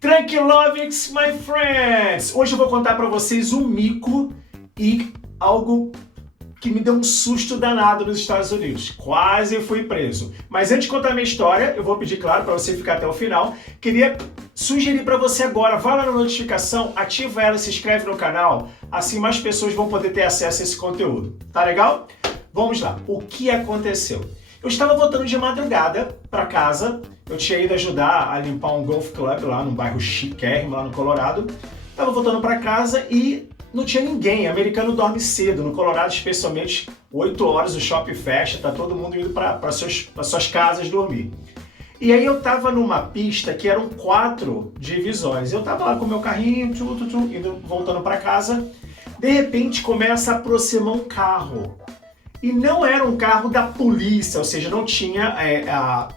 Tranquilovics, my friends! Hoje eu vou contar pra vocês um mico e algo que me deu um susto danado nos Estados Unidos. Quase fui preso. Mas antes de contar a minha história, eu vou pedir, claro, pra você ficar até o final. Queria sugerir pra você agora, vá lá na notificação, ativa ela e se inscreve no canal. Assim mais pessoas vão poder ter acesso a esse conteúdo. Tá legal? Vamos lá. O que aconteceu? Eu estava voltando de madrugada para casa, eu tinha ido ajudar a limpar um golf club lá no bairro chiquérrimo, lá no Colorado. Estava voltando para casa e não tinha ninguém, americano dorme cedo, no Colorado especialmente, 8 horas o shopping fecha, tá todo mundo indo para suas casas dormir. E aí eu tava numa pista que eram 4 divisões, eu tava lá com o meu carrinho, indo, voltando para casa, de repente começa a aproximar um carro. E não era um carro da polícia, ou seja, não tinha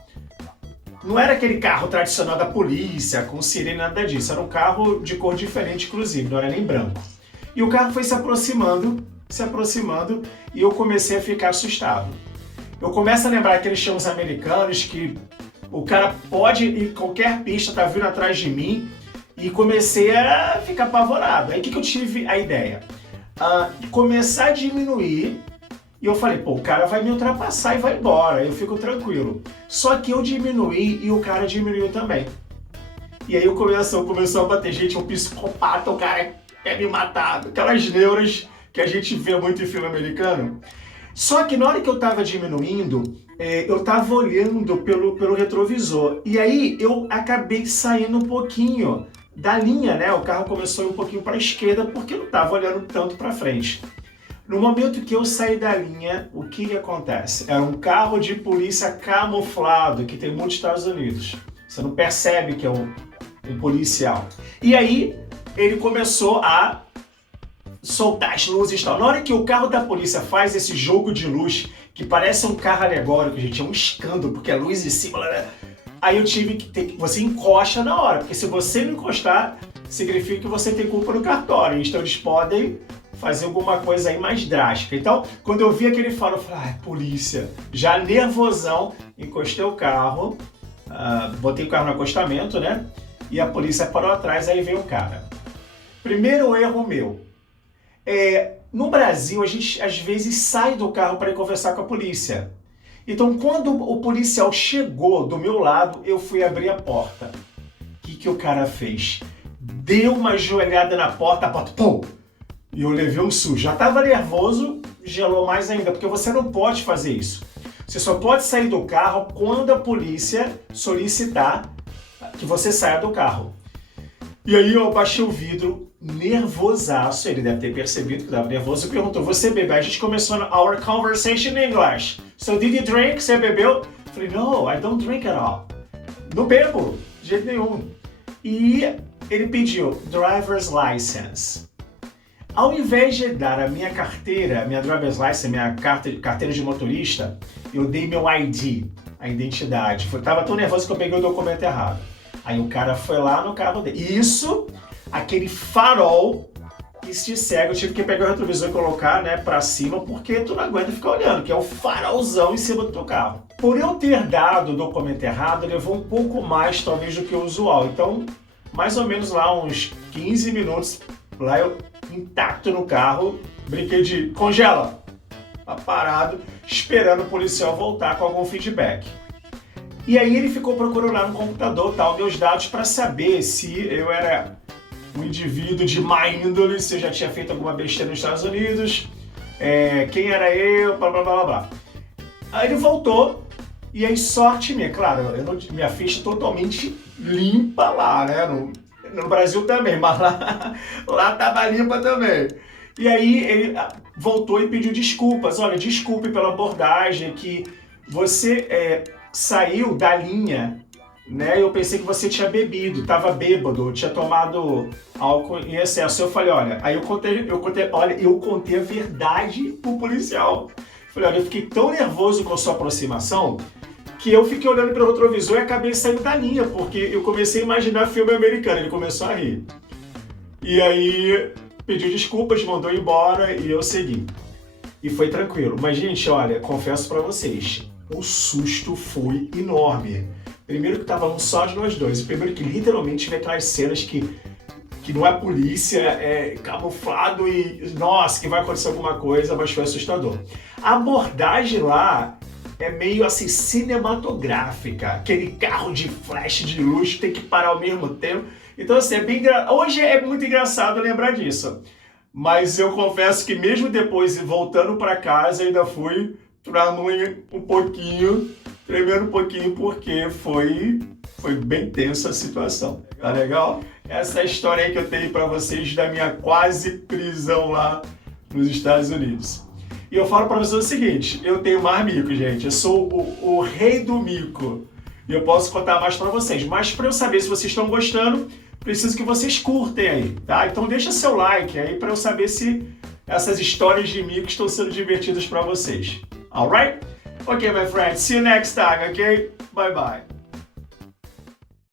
não era aquele carro tradicional da polícia, com sirene, nada disso. Era um carro de cor diferente, inclusive, não era nem branco. E o carro foi se aproximando, e eu comecei a ficar assustado. Eu começo a lembrar aqueles filmes americanos que o cara pode, em qualquer pista, tá vindo atrás de mim, e comecei a ficar apavorado. Aí o que eu tive a ideia? Começar a diminuir. E eu falei, pô, o cara vai me ultrapassar e vai embora, eu fico tranquilo. Só que eu diminuí e o cara diminuiu também. E aí começou a bater gente, um psicopata, o cara quer me matar. Aquelas neuras que a gente vê muito em filme americano. Só que na hora que eu tava diminuindo, eu tava olhando pelo retrovisor. E aí eu acabei saindo um pouquinho da linha, né? O carro começou a ir um pouquinho para a esquerda porque eu não tava olhando tanto para frente. No momento que eu saí da linha, o que acontece? Era um carro de polícia camuflado, que tem muito nos Estados Unidos. Você não percebe que é um policial. E aí, ele começou a soltar as luzes e tal. Na hora que o carro da polícia faz esse jogo de luz, que parece um carro alegórico, gente, é um escândalo, porque a luz em cima... Aí eu tive que você encosta na hora, porque se você não encostar, significa que você tem culpa no cartório. Então eles podem fazer alguma coisa aí mais drástica. Então, quando eu vi aquele farol, eu falei, ai, polícia. Já nervosão, encostei o carro, botei o carro no acostamento, né? E a polícia parou atrás, aí veio o cara. Primeiro erro meu. No Brasil, a gente às vezes sai do carro para ir conversar com a polícia. Então, quando o policial chegou do meu lado, eu fui abrir a porta. O que o cara fez? Deu uma joelhada na porta, pum! E eu levei um susto. Já estava nervoso, gelou mais ainda, porque você não pode fazer isso. Você só pode sair do carro quando a polícia solicitar que você saia do carro. E aí eu abaixei o vidro, nervosaço, ele deve ter percebido que estava nervoso, e perguntou, você bebeu? A gente começou our conversation in English. So did you drink? Você bebeu? Eu falei, no, I don't drink at all. Não bebo, de jeito nenhum. E ele pediu driver's license. Ao invés de dar a minha carteira, minha driver's license, minha carteira de motorista, eu dei meu ID, a identidade. Eu tava tão nervoso que eu peguei o documento errado. Aí o cara foi lá no carro dele. Isso, aquele farol que te cega, eu tive que pegar o retrovisor e colocar, né, pra cima, porque tu não aguenta ficar olhando, que é o farolzão em cima do teu carro. Por eu ter dado o documento errado, levou um pouco mais, talvez, do que o usual. Então, mais ou menos lá, uns 15 minutos, lá eu intacto no carro, brinquei de congela, tá parado, esperando o policial voltar com algum feedback. E aí ele ficou procurando lá no computador, tal, meus dados para saber se eu era um indivíduo de má índole, se eu já tinha feito alguma besteira nos Estados Unidos, quem era eu, blá blá blá blá. Aí ele voltou, e aí sorte minha, claro, minha ficha totalmente limpa lá, né? No Brasil também, mas lá tava limpa também. E aí ele voltou e pediu desculpas. Olha, desculpe pela abordagem, que você saiu da linha, né? Eu pensei que você tinha bebido, tava bêbado, tinha tomado álcool em excesso. Eu falei, olha, aí eu contei a verdade pro policial. Falei, olha, eu fiquei tão nervoso com a sua aproximação que eu fiquei olhando pelo retrovisor e acabei saindo da linha, porque eu comecei a imaginar filme americano, ele começou a rir. E aí pediu desculpas, mandou embora e eu segui. E foi tranquilo. Mas, gente, olha, confesso pra vocês, o susto foi enorme. Primeiro que estávamos só de nós dois. Primeiro que literalmente tive aquelas cenas que não é polícia, é camuflado e, nossa, que vai acontecer alguma coisa, mas foi assustador. A abordagem lá é meio assim cinematográfica, aquele carro de flash de luz tem que parar ao mesmo tempo. Então assim, hoje é muito engraçado lembrar disso. Mas eu confesso que mesmo depois, voltando para casa, ainda fui tremendo um pouquinho, porque foi bem tensa a situação. Tá legal? Essa é a história aí que eu tenho para vocês da minha quase prisão lá nos Estados Unidos. E eu falo para vocês o seguinte, eu tenho mais mico, gente. Eu sou o rei do mico. E eu posso contar mais para vocês. Mas para eu saber se vocês estão gostando, preciso que vocês curtem aí, tá? Então deixa seu like aí para eu saber se essas histórias de mico estão sendo divertidas para vocês. Alright? Okay, my friends. See you next time, okay? Bye bye.